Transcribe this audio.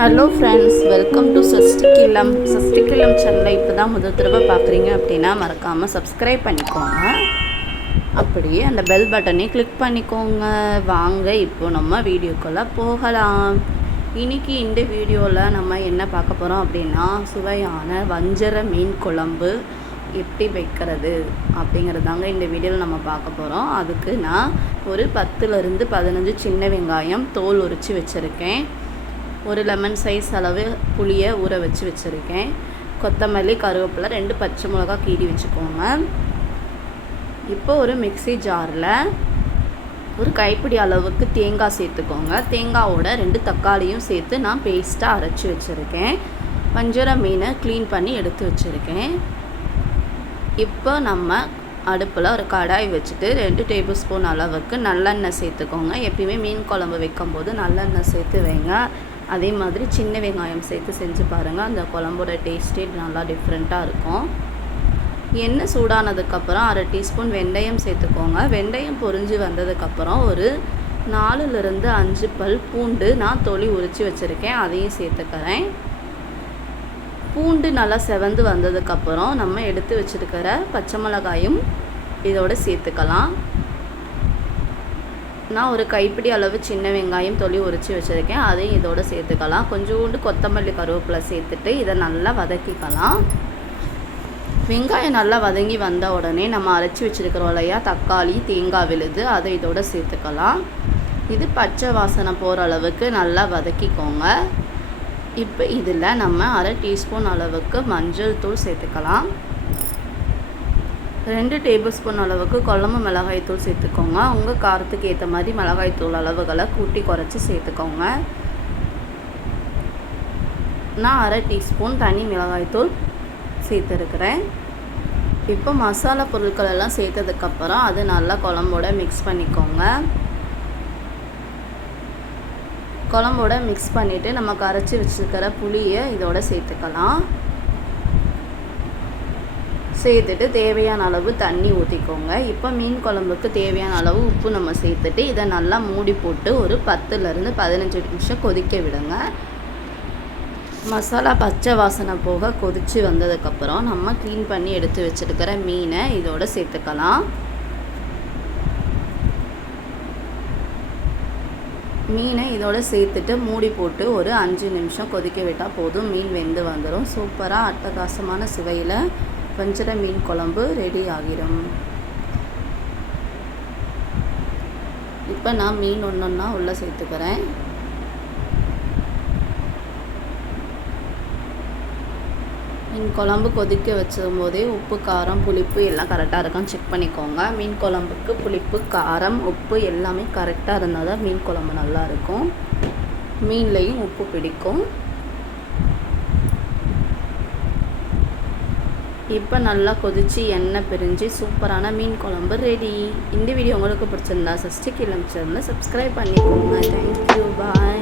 Hello friends welcome to சஷ்டிகில்லம் சஷ்டிகில்லம் சேனலை இப்போ தான் முதல் தடவை பார்க்குறீங்க அப்படின்னா மறக்காமல் சப்ஸ்கிரைப் பண்ணிக்கோங்க. அப்படியே அந்த பெல் பட்டனை கிளிக் பண்ணிக்கோங்க. வாங்க இப்போ நம்ம வீடியோக்குள்ளே போகலாம். இன்னைக்கு இந்த வீடியோவில் நம்ம என்ன பார்க்க போகிறோம் அப்படின்னா சுவையான வஞ்சர மீன் குழம்பு எப்படி வைக்கிறது அப்படிங்கிறது தாங்க இந்த வீடியோவில் நம்ம பார்க்க போகிறோம் அதுக்கு நான் ஒரு பத்துலேருந்து பதினஞ்சு சின்ன வெங்காயம் தோல் உரித்து வச்சுருக்கேன். ஒரு லெமன் சைஸ் அளவு புளியை ஊற வச்சு வச்சுருக்கேன். கொத்தமல்லி கருவேப்பிலை ரெண்டு பச்சை மிளகா கீறி வச்சுக்கோங்க. இப்போ ஒரு மிக்ஸி ஜாரில் ஒரு கைப்பிடி அளவுக்கு தேங்காய் சேர்த்துக்கோங்க. தேங்காவோட ரெண்டு தக்காளியும் சேர்த்து நான் பேஸ்ட்டாக அரைச்சி வச்சுருக்கேன். வஞ்சர மீனை க்ளீன் பண்ணி எடுத்து வச்சுருக்கேன். இப்போ நம்ம அடுப்பில் ஒரு கடாய் வச்சுட்டு ரெண்டு டேபிள் ஸ்பூன் அளவுக்கு நல்லெண்ணெய் சேர்த்துக்கோங்க. எப்பயுமே மீன் குழம்பு வைக்கும்போது நல்லெண்ணெய் சேர்த்து வைங்க. அதே மாதிரி சின்ன வெங்காயம் சேர்த்து செஞ்சு பாருங்கள் அந்த குழம்போட டேஸ்ட்டே நல்லா டிஃப்ரெண்ட்டாக இருக்கும். எண்ணெய் சூடானதுக்கப்புறம் அரை டீஸ்பூன் வெந்தயம் சேர்த்துக்கோங்க. வெந்தயம் பொரிஞ்சு வந்ததுக்கப்புறம் ஒரு நாலுலேருந்து அஞ்சு பல் பூண்டு நான் தொளி உரித்து வச்சுருக்கேன். அதையும் சேர்த்துக்கிறேன். பூண்டு நல்லா செவந்து வந்ததுக்கப்புறம் நம்ம எடுத்து வச்சுருக்கிற பச்சை மிளகாயும் இதோடு சேர்த்துக்கலாம். நான் ஒரு கைப்பிடி அளவு சின்ன வெங்காயம் தொலி உரித்து வச்சுருக்கேன். அதையும் இதோட சேர்த்துக்கலாம். கொஞ்சோண்டு கொத்தமல்லி கருவேப்பிலை சேர்த்துட்டு இதை நல்லா வதக்கிக்கலாம். வெங்காயம் நல்லா வதங்கி வந்த உடனே நம்ம அரைச்சி வச்சுருக்கிறோம் இல்லையா? தக்காளி தேங்காய் விழுது அதை இதோட சேர்த்துக்கலாம். இது பச்சை வாசனை போகிற அளவுக்கு நல்லா வதக்கிக்கோங்க. இப்போ இதில் நம்ம அரை டீஸ்பூன் அளவுக்கு மஞ்சள் தூள் சேர்த்துக்கலாம். ரெண்டு டேபிள் ஸ்பூன் அளவுக்கு குழம்பு மிளகாய்த்தூள் சேர்த்துக்கோங்க. உங்கள் காரத்துக்கு ஏற்ற மாதிரி மிளகாய்த்தூள் அளவுகளை கூட்டி குறைச்சி சேர்த்துக்கோங்க. நான் அரை டீஸ்பூன் தனி மிளகாய்த்தூள் சேர்த்துருக்குறேன். இப்போ மசாலா பொருட்கள் எல்லாம் சேர்த்ததுக்கப்புறம் அது நல்லா குழம்போட மிக்ஸ் பண்ணிக்கோங்க. குழம்போட மிக்ஸ் பண்ணிவிட்டு நம்ம கரைச்சி வச்சுருக்கிற புளியை இதோட சேர்த்துக்கலாம். சேர்த்துட்டு தேவையான அளவு தண்ணி ஊற்றிக்கோங்க இப்போ மீன் குழம்புக்கு தேவையான அளவு உப்பு நம்ம சேர்த்துட்டு இதை நல்லா மூடி போட்டு ஒரு பத்துலேருந்து பதினஞ்சு நிமிஷம் கொதிக்க விடுங்க. மசாலா பச்சை வாசனை போக கொதித்து வந்ததுக்கப்புறம் நம்ம க்ளீன் பண்ணி எடுத்து வச்சுருக்கிற மீனை இதோட சேர்த்துக்கலாம். மீனை இதோட சேர்த்துட்டு மூடி போட்டு ஒரு அஞ்சு நிமிஷம் கொதிக்க விட்டால் போதும். மீன் வெந்து வந்துடும் சூப்பராக அட்டகாசமான சுவையில் வஞ்சர மீன் குழம்பு ரெடி ஆகிடும் இப்போ நான் மீன் ஒன்று ஒன்றா உள்ளே சேர்த்துக்கிறேன். மீன் குழம்பு கொதிக்க வச்சும் போதே உப்பு காரம் புளிப்பு எல்லாம் கரெக்டாக இருக்கான்னு செக் பண்ணிக்கோங்க. மீன் குழம்புக்கு புளிப்பு காரம் உப்பு எல்லாமே கரெக்டாக இருந்தால் தான் மீன் குழம்பு நல்லாயிருக்கும் மீன்லேயும் உப்பு பிடிக்கும். இப்போ நல்லா கொதித்து எண்ணெய் பிரிஞ்சு சூப்பரான மீன் குழம்பு ரெடி இந்த வீடியோ உங்களுக்கு பிடிச்சிருந்தா சஷ்டி கிளம்பிச்சிருந்தா சப்ஸ்கிரைப் பண்ணிக்கோங்க. Thank you bye